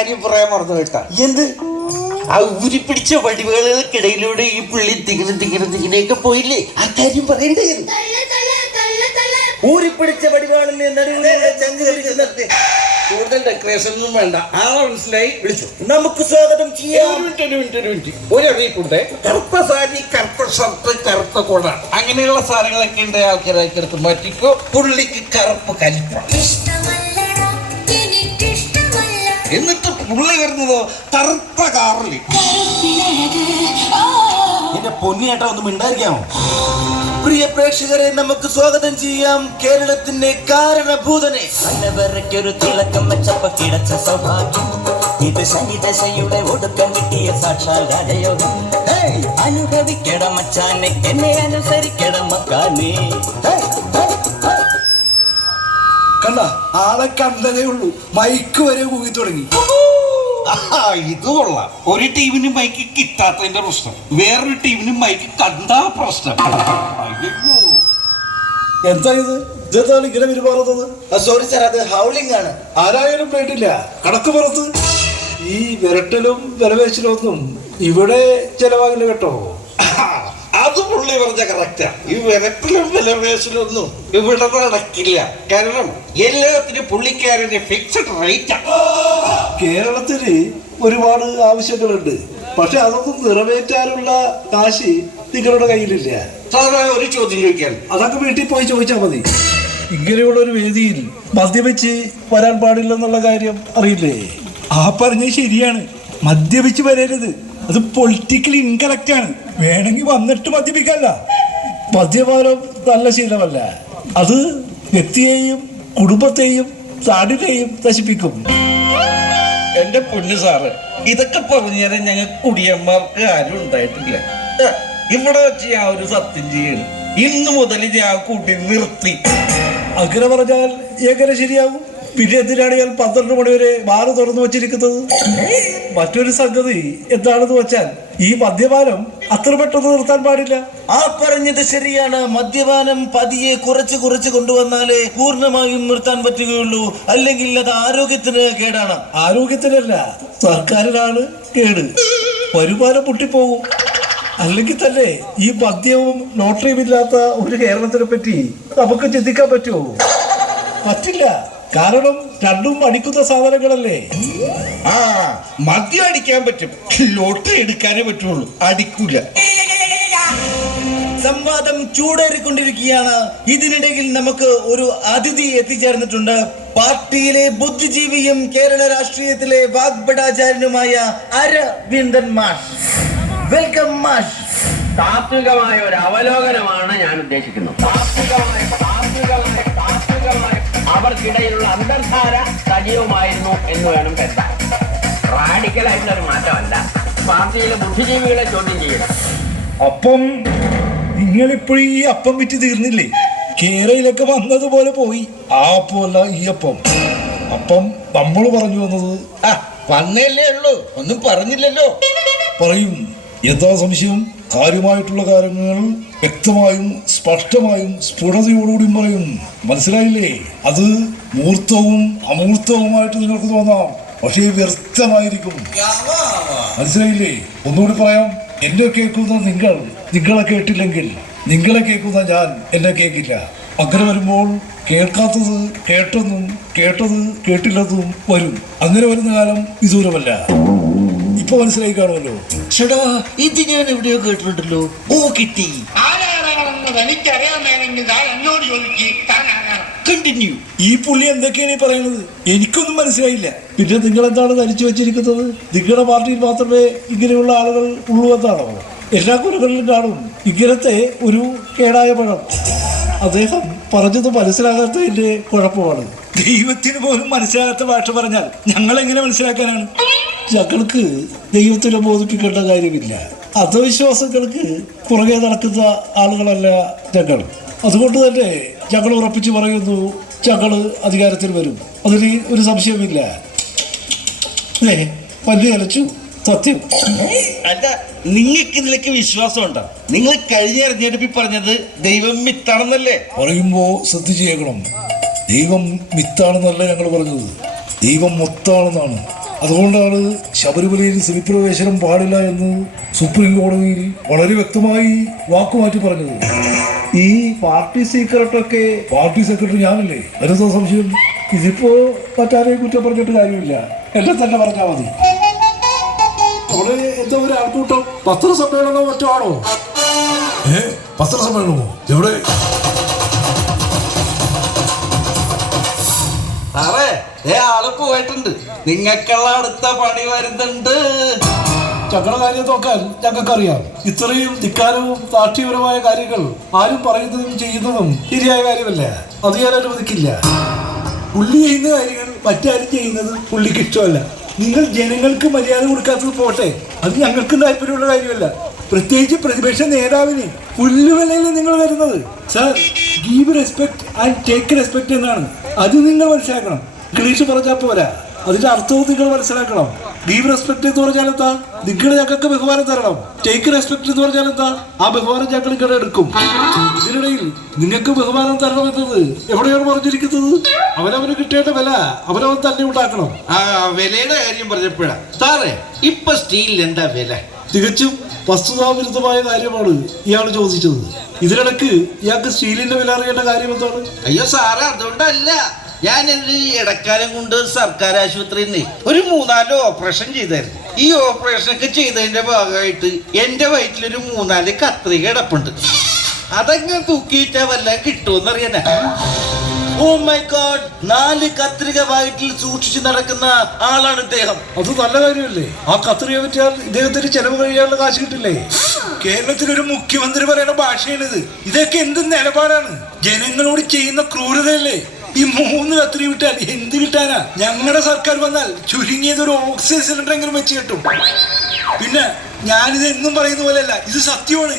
കാര്യം പറയാൻ മറന്നു കേട്ടാ. എന്ത്? ആ ഊരിപ്പിടിച്ച വടിവുകൾക്കിടയിലൂടെ ഈ പുള്ളി തിങ്ങിനെയൊക്കെ പോയില്ലേ, ആ കാര്യം പറയണ്ടേ? ഊരിപ്പിടിച്ച വടിവാളിന്റെ നടുവിലൂടെ ചങ്ക് ധരിച്ച് നിർത്തി. കൂടുതൽ ഡെക്കറേഷൻ ഒന്നും വേണ്ട, ആ മനസ്സിലായി. വിളിച്ചു. നമുക്ക് സ്വാഗതം ചെയ്യാം. ഒരു അറിയിപ്പുണ്ട്. കറുത്ത സാരി, കറുത്ത ഷർട്ട്, കറുത്ത കൊട, അങ്ങനെയുള്ള സാധനങ്ങളൊക്കെ ഉണ്ട്. ആൾക്കാരൊക്കെ എടുത്ത് മാറ്റിക്കോ. പുള്ളിക്ക് കറുപ്പ് കലിപ്പ. എന്നിട്ട് പുള്ളി വരുന്നതോ കറുത്ത കാറിൽ. എന്റെ പൊന്നിയേട്ടാ ഒന്ന് മിണ്ടായിരിക്കാമോ? പ്രിയ പ്രേക്ഷകരെ, നമുക്ക് സ്വാഗതം ചെയ്യാം കേരളത്തിന്റെ കാരണഭൂതനെ. ഒരു തിളക്കം വെച്ചപ്പോ കിടച്ച സൗഭാഗ്യം, ഇത് ശനിദശയുടെ ഒടുക്കം കിട്ടിയ സാക്ഷാൽ രാജയോഗം. അനുഭവിക്കട മച്ചാനെ, എന്നെ അനുസരിക്കട മക്കാനെ. കണ്ട ആളെ കണ്ടതേ ഉള്ളൂ, മൈക്ക് വരെ കൂകി തുടങ്ങി. ഇത് കൊള്ളാം. ഒരു ടീമിന് മൈക്ക് കിട്ടാത്തതിന്റെ പ്രശ്നം, വേറൊരു ടീമിന് മൈക്ക് കണ്ടാ പ്രശ്നം. എന്താ ഇത്? ഇതെന്താണ് ഇങ്ങനെ പെരുമാറുന്നത്? സോറി സാർ, അത് ഹൗളിംഗ് ആണ്. ആരായാലും വേണ്ടില്ല, കണക്ക് പുറത്ത്. ഈ വിരട്ടലും വിലവേശലും ഒന്നും ഇവിടെ ചെലവാകില്ല കേട്ടോ. അത് പുള്ളി പറഞ്ഞ കറക്റ്റാ. ഈ വിരപ്പിലും വിലവേശലൊന്നും ഇവിടെ നടക്കില്ല. കാരണം എല്ലാത്തിനും പുള്ളിക്കാരന് ഫിക്സഡ് റേറ്റാ. കേരളത്തിന് ഒരുപാട് ആവശ്യങ്ങളുണ്ട്, പക്ഷെ അതൊന്നും നിറവേറ്റാനുള്ള കാശ് നിങ്ങളുടെ കയ്യിലില്ല. സാറേ, ഒരു ചോദ്യം ചോദിക്കാൻ. അതൊക്കെ വീട്ടിൽ പോയി ചോദിച്ചാൽ മതി. ഇങ്ങനെയുള്ള ഒരു വേദിയിൽ മദ്യപിച്ച് വരാൻ പാടില്ലെന്നുള്ള കാര്യം അറിയില്ലേ? ആ പറഞ്ഞത് ശരിയാണ്, മദ്യപിച്ച് വരരുത്. അത് പൊളിറ്റിക്കലി ഇൻകറക്റ്റ് ആണ്. വേണമെങ്കിൽ വന്നിട്ട് മദ്യപിക്കല്ല. മദ്യപാനം നല്ല ശീലമല്ല. അത് വ്യക്തിയെയും കുടുംബത്തെയും നാടിനെയും നശിപ്പിക്കും. എന്റെ പൊന്നു സാറ്, ഇതൊക്കെ പറഞ്ഞു തരാൻ ഞങ്ങൾ കുടിയന്മാർക്ക് ആരും ഉണ്ടായിട്ടില്ല. ഇവിടെ വെച്ച് ഞാൻ ഒരു സത്യം ചെയ്യണം. ഇന്ന് മുതൽ ഞാൻ കൂട്ടി നിർത്തി. അങ്ങനെ പറഞ്ഞാൽ എങ്ങനെ ശരിയാവും? പിന്നെ എന്തിനാണ് ഞാൻ 12 മണി വരെ ബാറ് തുറന്നു വച്ചിരിക്കുന്നത്? മറ്റൊരു സംഗതി എന്താണെന്ന് വെച്ചാൽ, ഈ മദ്യപാനം അത്ര പെട്ടെന്ന് നിർത്താൻ പാടില്ല. ആ പറഞ്ഞത് ശരിയാണ്. മദ്യപാനം പതിയെ കുറച്ച് കൊണ്ടുവന്നാലേ പൂർണ്ണമായും നിർത്താൻ പറ്റുകയുള്ളൂ. അല്ലെങ്കിൽ അത് ആരോഗ്യത്തിന് കേടാണ്. ആരോഗ്യത്തിനല്ല, സർക്കാരിനാണ് കേട്. വരുമാനം പൊട്ടിപ്പോകും. അല്ലെങ്കിൽ തന്നെ ഈ മദ്യവും ലോട്ടറിയും ഇല്ലാത്ത ഒരു കേരളത്തിനെ പറ്റി നമുക്ക് ചിന്തിക്കാൻ പറ്റുമോ? പറ്റില്ല. കാരണം രണ്ടും അടിക്കുന്ന സാധനങ്ങളല്ലേ. മദ്യം അടിക്കാൻ പറ്റും, ലോട്ടറി എടുക്കാനേ പറ്റുള്ളൂ, അടിക്കൂല. സംവാദം ചൂടേറിക്കൊണ്ടിരിക്കുകയാണ്. ഇതിനിടയിൽ നമുക്ക് ഒരു അതിഥി എത്തിച്ചേർന്നിട്ടുണ്ട്. പാർട്ടിയിലെ ബുദ്ധിജീവിയും കേരള രാഷ്ട്രീയത്തിലെ വാഗ്ഭടാചാര്യനുമായ അരവിന്ദൻ മാഷ്. വെൽക്കം മാഷ്. താത്വികമായ ഒരു അവലോകനമാണ് ഞാൻ ഉദ്ദേശിക്കുന്നത്. അവർക്കിടയിലുള്ള അന്തർധാര സജീവമായിരുന്നു എന്ന് വേണം കരുതാൻ. റാഡിക്കലായിട്ടുള്ള ഒരു മാറ്റമല്ല. പാർട്ടിയിലെ ബുദ്ധിജീവികളെ ചോദ്യം ചെയ്യണം. അപ്പം നിങ്ങളിപ്പോഴും ഈ അപ്പം വിറ്റ് തീർന്നില്ലേ? കേരളയിലൊക്കെ വന്നതുപോലെ പോയി. ആ അപ്പമല്ല ഈ അപ്പം. അപ്പം നമ്മൾ പറഞ്ഞു വന്നത് വന്നല്ലേ ഉള്ളൂ, ഒന്നും പറഞ്ഞില്ലല്ലോ. പറയും. എന്താ സംശയം? കാര്യമായിട്ടുള്ള കാര്യങ്ങൾ വ്യക്തമായും സ്പഷ്ടമായും സ്ഫുടതയോടുകൂടിയും പറയും. മനസ്സിലായില്ലേ? അത് മൂർത്തവും അമൂർത്തവുമായിട്ട് നിങ്ങൾക്ക് തോന്നാം, പക്ഷേ വ്യർത്ഥമായിരിക്കും. മനസ്സിലായില്ലേ? ഒന്നുകൂടി പറയാം. എന്നെ കേൾക്കുന്ന നിങ്ങളെ കേട്ടില്ലെങ്കിൽ നിങ്ങളെ കേൾക്കുന്ന ഞാൻ എന്നെ കേൾക്കില്ല. അങ്ങനെ വരുമ്പോൾ കേൾക്കാത്തത് കേട്ടെന്നും കേട്ടത് കേട്ടില്ലെന്നും വരും. അങ്ങനെ വരുന്ന കാലം വിദൂരമല്ല. ഇപ്പൊ മനസ്സിലായി കാണുമല്ലോ. ചേട്ടാ, ഇത് ഞാൻ എവിടെയോ കേട്ടിട്ടുണ്ടല്ലോ. ഓ, കിട്ടി. കണ്ടിന്യൂ. ഈ പുള്ളി എന്തൊക്കെയാണ് ഈ പറയുന്നത്? എനിക്കൊന്നും മനസ്സിലായില്ല. പിന്നെ നിങ്ങൾ എന്താണ് ധരിച്ചു വെച്ചിരിക്കുന്നത്? നിങ്ങളുടെ പാർട്ടിയിൽ മാത്രമേ ഇങ്ങനെയുള്ള ആളുകൾ ഉള്ളൂ എന്നാണോ? എല്ലാ കുലകളിലും കാണും ഇങ്ങനത്തെ ഒരു കേടായ പഴം. അദ്ദേഹം പറഞ്ഞത് മനസ്സിലാകാത്തതിന്റെ കുഴപ്പമാണ്. ദൈവത്തിന് പോലും മനസ്സിലാകാത്ത ഭാഷ പറഞ്ഞാൽ ഞങ്ങൾ എങ്ങനെ മനസ്സിലാക്കാനാണ്? ഞങ്ങൾക്ക് ദൈവത്തിനെ ബോധിപ്പിക്കേണ്ട കാര്യമില്ല. അന്ധവിശ്വാസങ്ങൾക്ക് പുറകെ നടക്കുന്ന ആളുകളല്ല ഞങ്ങൾ. അതുകൊണ്ട് തന്നെ ഞങ്ങൾ ഉറപ്പിച്ചു പറയുന്നു, ഞങ്ങൾ അധികാരത്തിൽ വരും. അതിന് ഒരു സംശയമില്ല. പല്ല് കലച്ചു, സത്യം. അല്ല, നിങ്ങൾക്ക് ഇതിലേക്ക് വിശ്വാസം ഉണ്ടോ? നിങ്ങൾ കഴിഞ്ഞ തെരഞ്ഞെടുപ്പിൽ പറഞ്ഞത് ദൈവം മിത്താണെന്നല്ലേ? പറയുമ്പോ ശ്രദ്ധിച്ചു കേൾക്കണം. ദൈവം മിത്താണെന്നല്ല ഞങ്ങൾ പറഞ്ഞത്, ദൈവം മൊത്താണെന്നാണ്. അതുകൊണ്ടാണ് ശബരിമലയിൽ സ്ത്രീപ്രവേശനം പാടില്ല എന്ന് സുപ്രീം കോടതിയിൽ വളരെ വ്യക്തമായി വാക്കുമാറ്റി പറഞ്ഞത്. ഈ പാർട്ടി സീക്രട്ടൊക്കെ പാർട്ടി സെക്രട്ടറി ഞാനല്ലേ, അതിനെന്താ സംശയം? ഇതിപ്പോ മറ്റാരെയും കുറ്റം പറഞ്ഞിട്ട് കാര്യമില്ല, എന്നെ തന്നെ പറഞ്ഞാൽ മതി. അവിടെ എന്താ ഒരു ആൾക്കൂട്ടം? പത്രസമ്മേളനമോ മറ്റോ ആണോ? പത്രസമ്മേളനമോ? എവിടെ? സാറേ ആള് പോയിട്ടുണ്ട്, നിങ്ങൾക്കുള്ള അടുത്ത പണി വരുന്നുണ്ട്. ഞങ്ങളുടെ കാര്യം നോക്കാൻ ഞങ്ങൾക്കറിയാം. ഇത്രയും ധിക്കാരവും രാഷ്ട്രീയപരമായ കാര്യങ്ങൾ ആരും പറയുന്നതും ചെയ്യുന്നതും ശരിയായ കാര്യമല്ല. അത് ഞാൻ അനുവദിക്കില്ല. പുള്ളി ചെയ്യുന്ന കാര്യങ്ങൾ മറ്റാരും ചെയ്യുന്നത് പുള്ളിക്ക് ഇഷ്ടമല്ല. നിങ്ങൾ ജനങ്ങൾക്ക് മര്യാദ കൊടുക്കാത്തത് പോട്ടെ, അത് ഞങ്ങൾക്കും താല്പര്യമുള്ള കാര്യമല്ല. പ്രത്യേകിച്ച് പ്രതിപക്ഷ നേതാവിന് പുല്ലുവിലയിൽ നിങ്ങൾ വരുന്നത്. Sir, give respect and take respect എന്നാണ്. അത് നിങ്ങൾ മനസ്സിലാക്കണം. ഇംഗ്ലീഷ് പറഞ്ഞാൽ പോരാ, അതിന്റെ അർത്ഥവും നിങ്ങൾ മനസ്സിലാക്കണം. ഗീവ് റെസ്പെക്ട് എന്ന് പറഞ്ഞാൽ എന്താ? നിങ്ങൾ ഞങ്ങൾക്ക് ബഹുമാനം തരണം. ടേക്ക് റെസ്പെക്ട് എന്ന് പറഞ്ഞാൽ എന്താ? ആ ബഹുമാനം ഞങ്ങൾ ഇങ്ങനെ എടുക്കും. ഇതിനിടയിൽ നിങ്ങൾക്ക് ബഹുമാനം തരണം എന്നത് എവിടെയാണ് പറഞ്ഞിരിക്കുന്നത്? അവനവന് കിട്ടേണ്ട വില അവനവൻ തന്നെ ഉണ്ടാക്കണം. വിലയുടെ കാര്യം പറഞ്ഞപ്പോഴാ സാറേ, ഇപ്പൊ സ്റ്റീലിന് എന്താ വില? തികച്ചും വസ്തുതാവിരുദ്ധമായ കാര്യമാണ് ഇയാൾ ചോദിച്ചത്. ഇതിനിടയ്ക്ക് ഇയാൾക്ക് സ്റ്റീലിന്റെ വില അറിയേണ്ട കാര്യം എന്താണ്? അയ്യോ സാറേ, അതുകൊണ്ടല്ല. ഞാനൊരു ഇടക്കാലം കൊണ്ട് സർക്കാർ ആശുപത്രിയിൽ നിന്ന് ഒരു 3-4 ഓപ്പറേഷൻ ചെയ്തായിരുന്നു. ഈ ഓപ്പറേഷനൊക്കെ ചെയ്തതിന്റെ ഭാഗമായിട്ട് എന്റെ വയറ്റിലൊരു 3-4 കത്രിക കിടപ്പുണ്ട്. അതങ്ങനെ തൂക്കിയിട്ടാ വല്ല കിട്ടുമെന്നറിയാനാ. ഓ മൈ ഗോഡ്, 4 കത്രിക വയറ്റിൽ സൂക്ഷിച്ച് നടക്കുന്ന ആളാണ് ഇദ്ദേഹം. അത് നല്ല കാര്യമല്ലേ? ആ കത്രിക പറ്റിയാൽ ഇദ്ദേഹത്തിന് ചെലവ് കഴിയാനുള്ള കാശ് കിട്ടില്ലേ? കേരളത്തിലൊരു മുഖ്യമന്ത്രി പറയുന്ന ഭാഷയാണിത്. ഇതൊക്കെ എന്ത് നിലപാടാണ്? ജനങ്ങളോട് ചെയ്യുന്ന ക്രൂരതയല്ലേ? ഈ 3 കത്രിക വിട്ടാൽ എന്ത് കിട്ടാനാ? ഞങ്ങളുടെ സർക്കാർ വന്നാൽ ചുരുങ്ങിയത് ഒരു ഓക്സിജൻ സിലിണ്ടർ എങ്കിലും വെച്ച് കിട്ടും. പിന്നെ ഞാനിത് എന്നും പറയുന്ന പോലെയല്ല, ഇത് സത്യമാണ്.